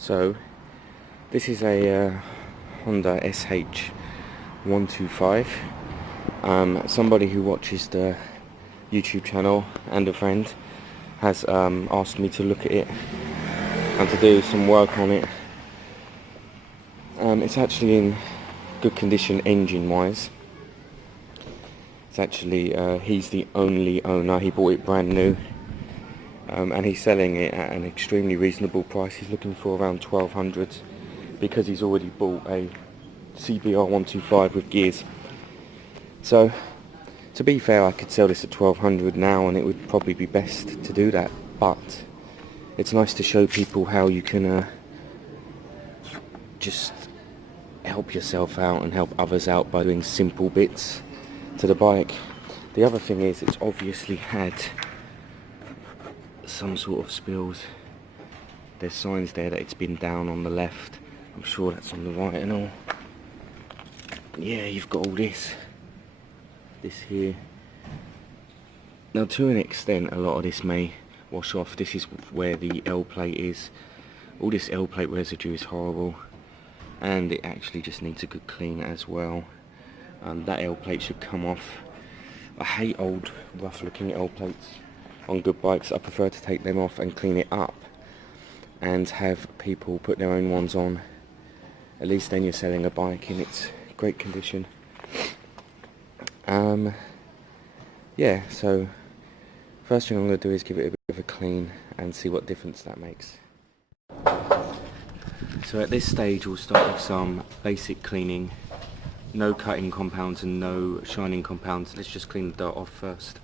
So this is a Honda SH125. Somebody who watches the YouTube channel and a friend has asked me to look at it and to do some work on it. It's actually in good condition engine wise. It's actually he's the only owner. He bought it brand new, and he's selling it at an extremely reasonable price. He's looking for around 1200 because he's already bought a CBR 125 with gears. So to be fair, I could sell this at 1200 now, and it would probably be best to do that, but it's nice to show people how you can just help yourself out and help others out by doing simple bits to the bike. The other thing is, it's obviously had some sort of spills. There's signs there that it's been down on the left. I'm sure that's on the right and all. Yeah, you've got all this here. Now, to an extent, a lot of this may wash off. This is where the L plate is. All this L plate residue is horrible, and it actually just needs a good clean as well. That L plate should come off. I hate old rough looking L plates on good bikes. I prefer to take them off and clean it up and have people put their own ones on. At least then you're selling a bike in its great condition. Yeah, so first thing I'm going to do is give it a bit of a clean and see what difference that makes. So at this stage we'll start with some basic cleaning. No cutting compounds and no shining compounds. Let's just clean the dirt off first.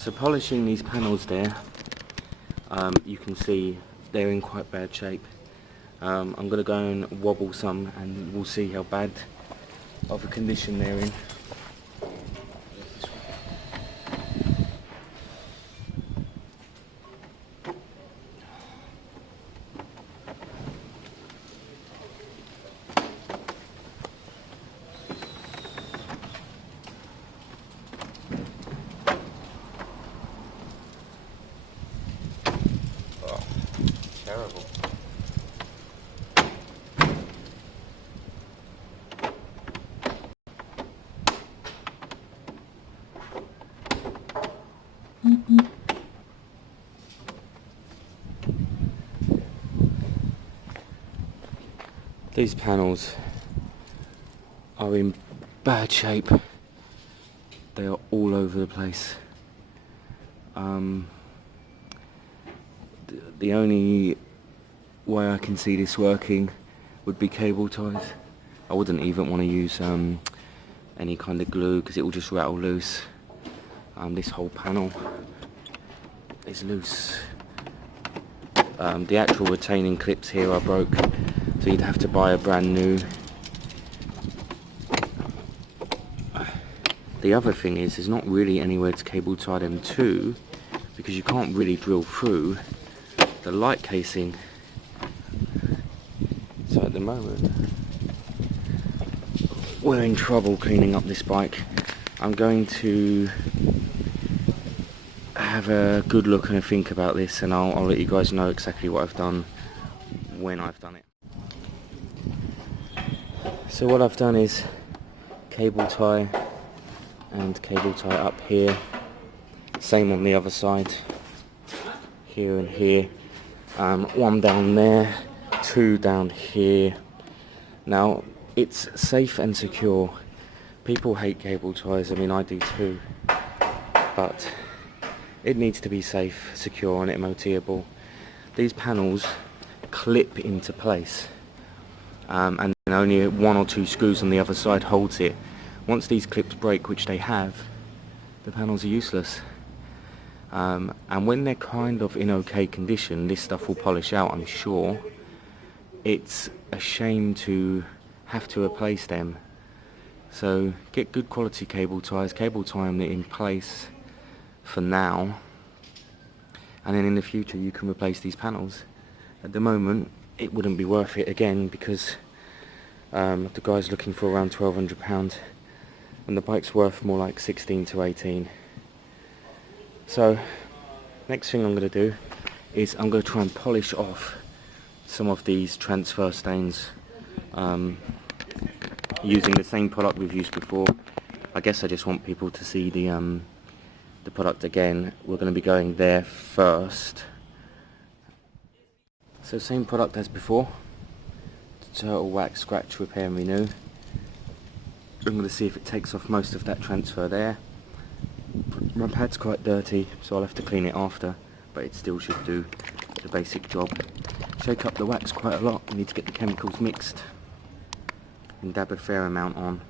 So polishing these panels there, you can see they're in quite bad shape. I'm going to go and wobble some and we'll see how bad of a condition they're in. terrible. These panels are in bad shape. They are all over the place. The only way I can see this working would be cable ties. I wouldn't even want to use any kind of glue because it will just rattle loose. This whole panel is loose. The actual retaining clips here are broke, so you'd have to buy a brand new. The other thing is, there's not really anywhere to cable tie them to, because you can't really drill through the light casing. So at the moment, we're in trouble cleaning up this bike. I'm going to have a good look and a think about this, and I'll let you guys know exactly what I've done when I've done it. So what I've done is cable tie and cable tie up here, same on the other side, here and here, one down there, two down here. Now it's safe and secure. People hate cable ties, I mean I do too, but it needs to be safe, secure and MOTable. These panels clip into place, and only one or two screws on the other side holds it. Once these clips break, which they have, the panels are useless. And when they're kind of in okay condition, this stuff will polish out, I'm sure. It's a shame to have to replace them. So get good quality cable ties, cable tie them in place for now, and then in the future you can replace these panels. At the moment it wouldn't be worth it, again, because the guy's looking for around £1,200 and the bike's worth more like 16 to 18. So next thing I'm going to do is I'm going to try and polish off some of these transfer stains using the same product we've used before. I guess I just want people to see the product again. We're going to be going there first. So same product as before, turtle wax, scratch, repair and renew. I'm going to see if it takes off most of that transfer there. My pad's quite dirty, so I'll have to clean it after, but it still should do the basic job. Shake up the wax quite a lot, you need to get the chemicals mixed and dab a fair amount on.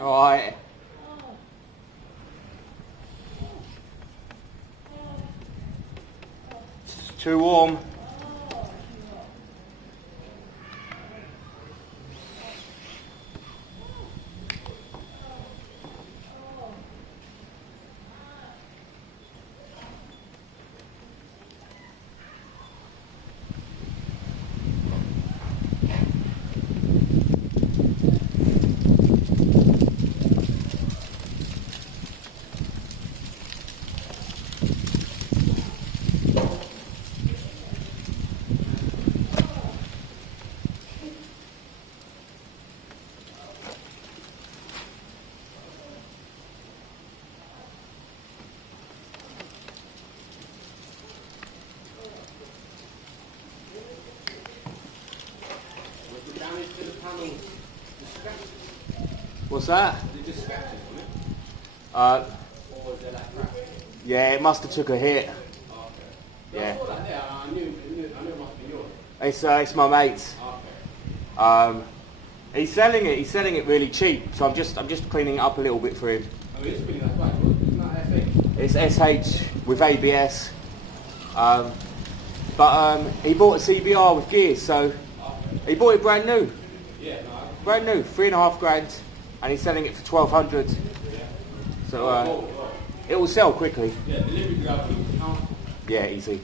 Alright. It's too warm. What's that? Yeah, it must have took a hit. Yeah. It's my mate's. He's selling it. He's selling it really cheap. So I'm just cleaning it up a little bit for him. It's SH with ABS. But he bought a CBR with gears, so he bought it brand new. Brand new, 3.5 grand, and he's selling it for 1,200. So it will sell quickly. Yeah, easy.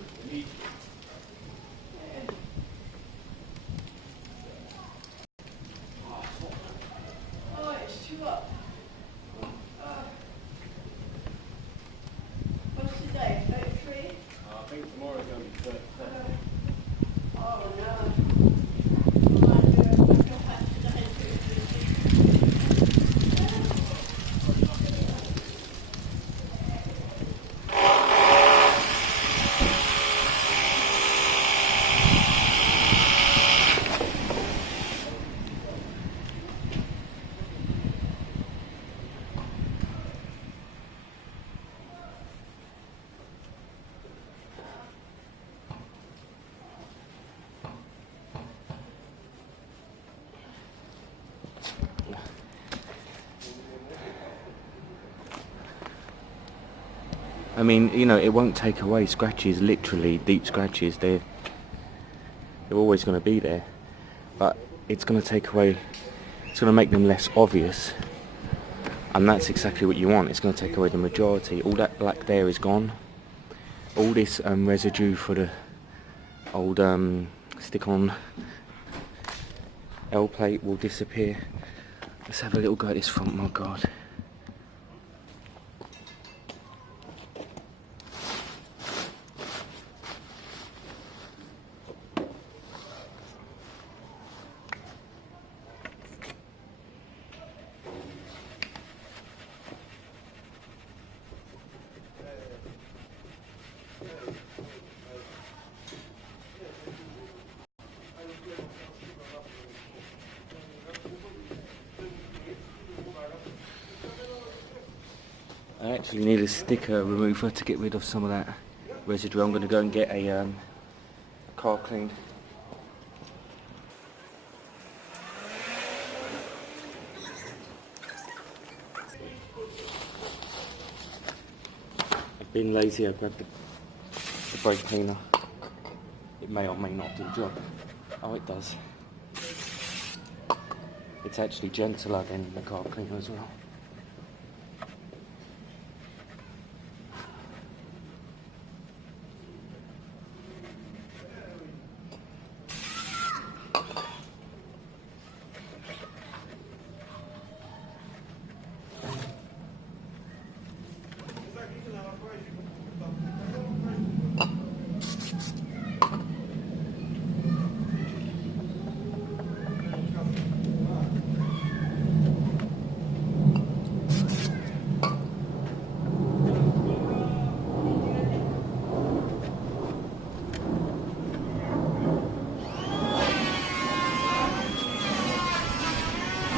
I mean, you know, it won't take away scratches, literally deep scratches. They're always going to be there, but it's going to take away, it's going to make them less obvious, and that's exactly what you want. It's going to take away the majority. All that black there is gone. All this residue for the old stick-on L plate will disappear. Let's have a little go at this front. My God. I actually need a sticker remover to get rid of some of that residue. I'm going to go and get a car cleaned. I've been lazy. I grabbed the brake cleaner. It may or may not do the job. Oh, it does. It's actually gentler than the car cleaner as well.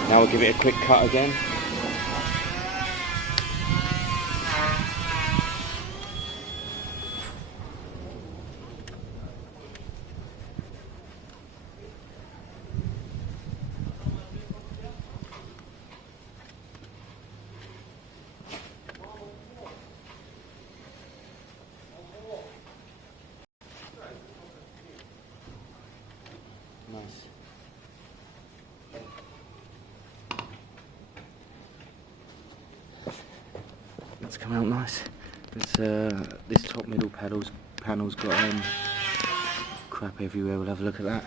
Now we'll give it a quick cut again. come out nice. It's, this top middle panel's got crap everywhere. We'll have a look at that.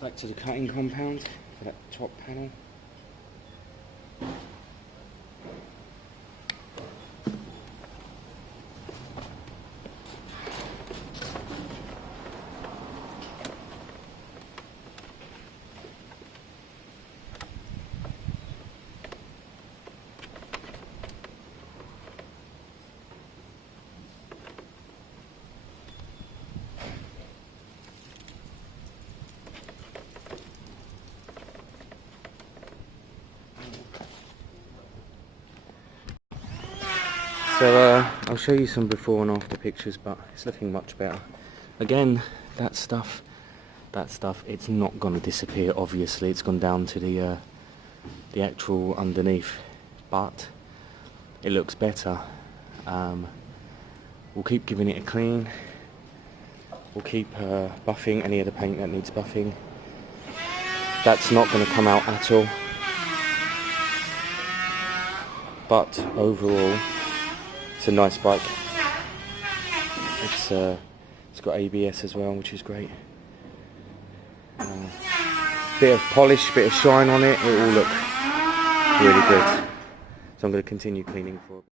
Back to the cutting compound for that top panel. So I'll show you some before and after pictures, but it's looking much better. Again, that stuff, it's not going to disappear. Obviously, it's gone down to the actual underneath, but it looks better. We'll keep giving it a clean. We'll keep buffing any of the paint that needs buffing. That's not going to come out at all. But overall, it's a nice bike. It's got ABS as well, which is great. Bit of polish, bit of shine on it. It will look really good. So I'm going to continue cleaning for a bit.